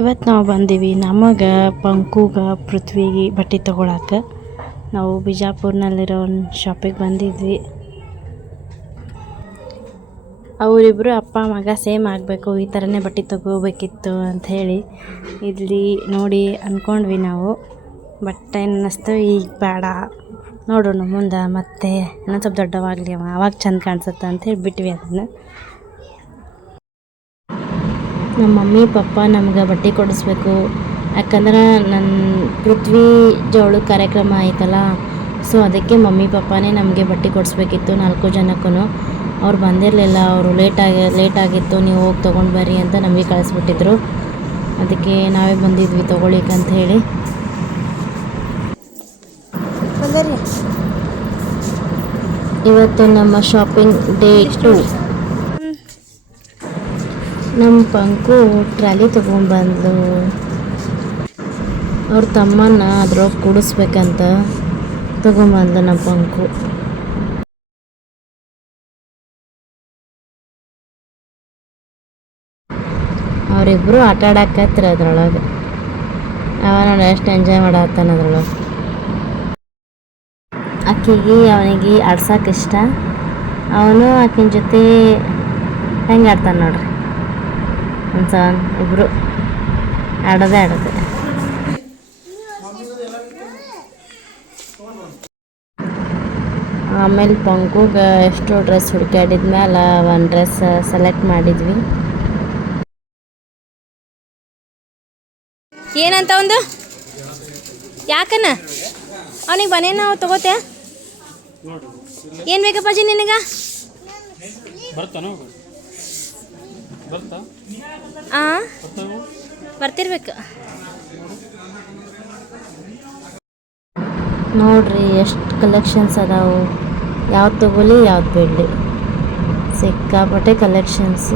ಇವತ್ತು ನಾವು ಬಂದೀವಿ ನಮಗೆ ಪಂಕುಗೆ ಪೃಥ್ವಿಗೆ ಬಟ್ಟೆ ತೊಗೊಳಕ್ಕೆ. ನಾವು ಬಿಜಾಪುರ್ನಲ್ಲಿರೋ ಒಂದು ಶಾಪಿಗೆ ಬಂದಿದ್ವಿ. ಅವರಿಬ್ಬರು ಅಪ್ಪ ಮಗ ಸೇಮ್ ಆಗಬೇಕು, ಈ ಥರನೇ ಬಟ್ಟೆ ತೊಗೋಬೇಕಿತ್ತು ಅಂಥೇಳಿ ಇಲ್ಲಿ ನೋಡಿ ಅಂದ್ಕೊಂಡ್ವಿ ನಾವು. ಬಟ್ ಏನು ಅನ್ನಿಸ್ತು, ಈಗ ಬೇಡ ನೋಡೋಣ ಮುಂದೆ ಮತ್ತೆ ಇನ್ನೊಂದು ಸ್ವಲ್ಪ ದೊಡ್ಡವಾಗಲಿ ಅವಾಗ ಚಂದ ಕಾಣಿಸುತ್ತೆ ಅಂಥೇಳಿ ಬಿಟ್ವಿ ಅದನ್ನು. ನಮ್ಮ ಮಮ್ಮಿ ಪಪ್ಪ ನಮ್ಗೆ ಬಟ್ಟೆ ಕೊಡಿಸ್ಬೇಕು, ಯಾಕಂದ್ರೆ ನನ್ನ ಪೃಥ್ವಿ ಜವಳ ಕಾರ್ಯಕ್ರಮ ಆಯ್ತಲ್ಲ, ಸೊ ಅದಕ್ಕೆ ಮಮ್ಮಿ ಪಪ್ಪನೇ ನಮಗೆ ಬಟ್ಟೆ ಕೊಡಿಸ್ಬೇಕಿತ್ತು 4 ಜನಕ್ಕೂ. ಅವ್ರು ಬಂದಿರಲಿಲ್ಲ, ಅವರು ಲೇಟ್ ಆಗಿತ್ತು, ನೀವು ಹೋಗಿ ತೊಗೊಂಡು ಬರ್ರಿ ಅಂತ ನಮಗೆ ಕಳಿಸ್ಬಿಟ್ಟಿದ್ರು. ಅದಕ್ಕೆ ನಾವೇ ಬಂದಿದ್ವಿ ತೊಗೊಳಿಕ್ಕೆ ಅಂತ ಹೇಳಿ. ಇವತ್ತು ನಮ್ಮ ಶಾಪಿಂಗ್ ಡೇ 2. ನಮ್ಮ ಪಂಕು ಟ್ರಾಲಿ ತೊಗೊಂಡ್ಬಂದ್ಲು, ಅವ್ರ ತಮ್ಮನ ಅದ್ರೊಳಗೆ ಕೂಡಿಸ್ಬೇಕಂತ ತೊಗೊಂಬಂದ್ಲು ನಮ್ಮ ಪಂಕು. ಅವರಿಬ್ಬರು ಆಟ ಆಡಾಕತ್ರ ಅದ್ರೊಳಗೆ. ಅವ ನೋಡಿ ಎಷ್ಟು ಎಂಜಾಯ್ ಮಾಡತ್ತಾನ ಅದ್ರೊಳಗೆ. ಆಕೆಗೆ ಅವನಿಗೆ ಆಡ್ಸೋಕೆ ಇಷ್ಟ, ಅವನು ಆಕಿನ ಜೊತೆ ಹೆಂಗೆ ಆಡ್ತಾನೆ ನೋಡ್ರಿ. ಇಬ್ಬರು ಆಡೋದೇ. ಆಮೇಲೆ ಪಂಕುಗೆ ಎಷ್ಟು ಡ್ರೆಸ್ ಹುಡುಕಾಡಿದ್ಮೇಲೆ ಒಂದು ಡ್ರೆಸ್ ಸೆಲೆಕ್ಟ್ ಮಾಡಿದ್ವಿ. ಏನಂತ ಒಂದು ಯಾಕನ ಅವನಿಗೆ ಬನೇನ ನಾವು ತಗೋತೆ. ಏನು ಬೇಕಪ್ಪಾಜಿ ನಿನಗೆ? ಬರ್ತಿರ್ಬೇಕು. ನೋಡ್ರಿ ಎಷ್ಟು ಕಲೆಕ್ಷನ್ಸ್ ಅದಾವು, ಯಾವ್ದು ತಗೊಳ್ಳಿ ಯಾವ್ದು ಬಿಡಲಿ, ಸಿಕ್ಕಾಪಟ್ಟೆ ಕಲೆಕ್ಷನ್ಸ್.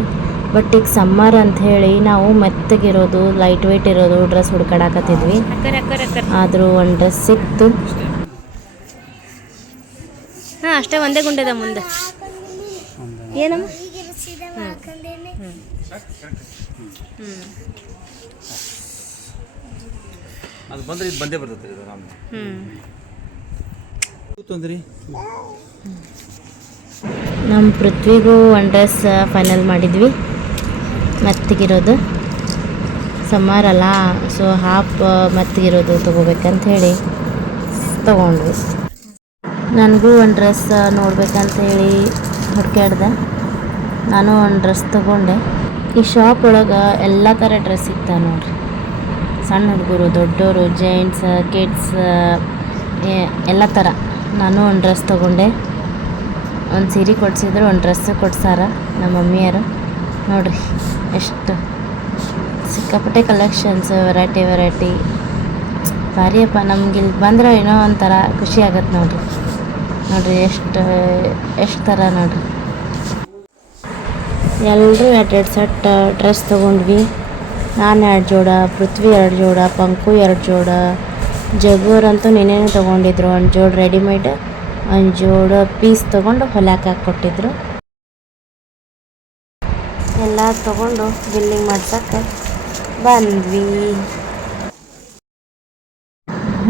ಬಟ್ ಈಗ ಸಮ್ಮರ್ ಅಂತ ಹೇಳಿ ನಾವು ಮೆತ್ತಗಿರೋದು ಲೈಟ್ ವೆಯ್ಟ್ ಇರೋದು ಡ್ರೆಸ್ ಹುಡ್ಕಾಡಕತ್ತಿದ್ವಿ. ಆದರೂ ಒಂದು ಡ್ರೆಸ್ ಸಿಕ್ತು. ಹಾಂ, ಅಷ್ಟೇ ಒಂದೇ ಗುಂಡೆದ ಮುಂದೆ. ಏನಮ್ಮ? ಅದು ಬಂದರೆ ಇದು ಬಂದೇ ಬರ್ತದೆ. ನಮ್ಮ ಪೃಥ್ವಿಗೂ ಒಂದು ಡ್ರೆಸ್ ಫೈನಲ್ ಮಾಡಿದ್ವಿ, ಮೆತ್ತಗಿರೋದು. ಸಮ್ಮರ್ ಅಲ್ಲ, ಸೊ ಹಾಫ್ ಮೆತ್ತಗಿರೋದು ತೊಗೋಬೇಕಂತ ಹೇಳಿ ತೊಗೊಂಡ್ವಿ. ನನಗೂ ಒಂದು ಡ್ರೆಸ್ ನೋಡ್ಬೇಕಂತ ಹೇಳಿ ಹುಡ್ಕ್ಯಾಡ್ದೆ. ನಾನು ಒಂದು ಡ್ರೆಸ್ ತೊಗೊಂಡೆ. ಈ ಶಾಪ್ ಒಳಗೆ ಎಲ್ಲ ಥರ ಡ್ರೆಸ್ ಸಿಗ್ತಾವೆ ನೋಡ್ರಿ. ಸಣ್ಣ ಹುಡುಗರು, ದೊಡ್ಡವರು, ಜೆಂಟ್ಸ್, ಕಿಡ್ಸ್ ಎಲ್ಲ ಥರ. ನಾನು ಒಂದು ಡ್ರೆಸ್ ತೊಗೊಂಡೆ. ಒಂದು ಸೀರೆ ಕೊಡಿಸಿದ್ರು, ಒಂದು ಡ್ರೆಸ್ ಕೊಡ್ಸಾರ ನಮ್ಮ ಮಮ್ಮಿಯರು. ನೋಡ್ರಿ ಎಷ್ಟು ಸಿಕ್ಕಾಪಟ್ಟೆ ಕಲೆಕ್ಷನ್ಸ್, ವೆರೈಟಿ ಭಾರಿಯಪ್ಪ. ನಮ್ಗೆ ಇಲ್ಲಿ ಬಂದ್ರೆ ಏನೋ ಒಂಥರ ಖುಷಿ ಆಗತ್ತೆ ನೋಡ್ರಿ ಎಷ್ಟು ಥರ ನೋಡ್ರಿ. ಎಲ್ಲರೂ 2 ಸೆಟ್ ಡ್ರೆಸ್ ತೊಗೊಂಡ್ವಿ. ನಾನು 2 ಜೋಡ, ಪೃಥ್ವಿ 2 ಜೋಡ, ಪಂಕು 2 ಜೋಡ, ಜಗ್ಗೋರಂತೂ ನಿನ್ನೆನೇ ತೊಗೊಂಡಿದ್ರು. 1 ಜೋಡ ರೆಡಿಮೇಡ್, 1 ಜೋಡ ಪೀಸ್ ತೊಗೊಂಡು ಹೊಲ್ಯಾಕೆ ಹಾಕ್ಕೊಟ್ಟಿದ್ರು. ಎಲ್ಲ ತೊಗೊಂಡು ಬಿಲ್ಲಿಂಗ್ ಮಾಡ್ಸಕ್ಕೆ ಬಂದ್ವಿ.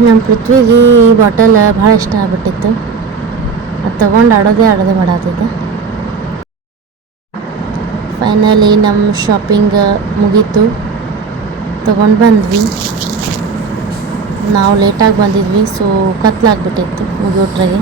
ನಮ್ಮ ಪೃಥ್ವಿಗೆ ಈ ಬಾಟಲ್ ಭಾಳ ಇಷ್ಟ ಆಗ್ಬಿಟ್ಟಿತ್ತು. ಅದು ತೊಗೊಂಡು ಆಡೋದೇ ಮಾಡತ್ತಿದ್ದ. ಫೈನಲಿ ನಮ್ಮ ಶಾಪಿಂಗ್ ಮುಗೀತು, ತೊಗೊಂಡು ಬಂದ್ವಿ. ನಾವು ಲೇಟಾಗಿ ಬಂದಿದ್ವಿ, ಸೊ ಕತ್ಲಾಗ್ಬಿಟ್ಟಿತ್ತು ಮುಗಿಯೋಟ್ರಾಗೆ.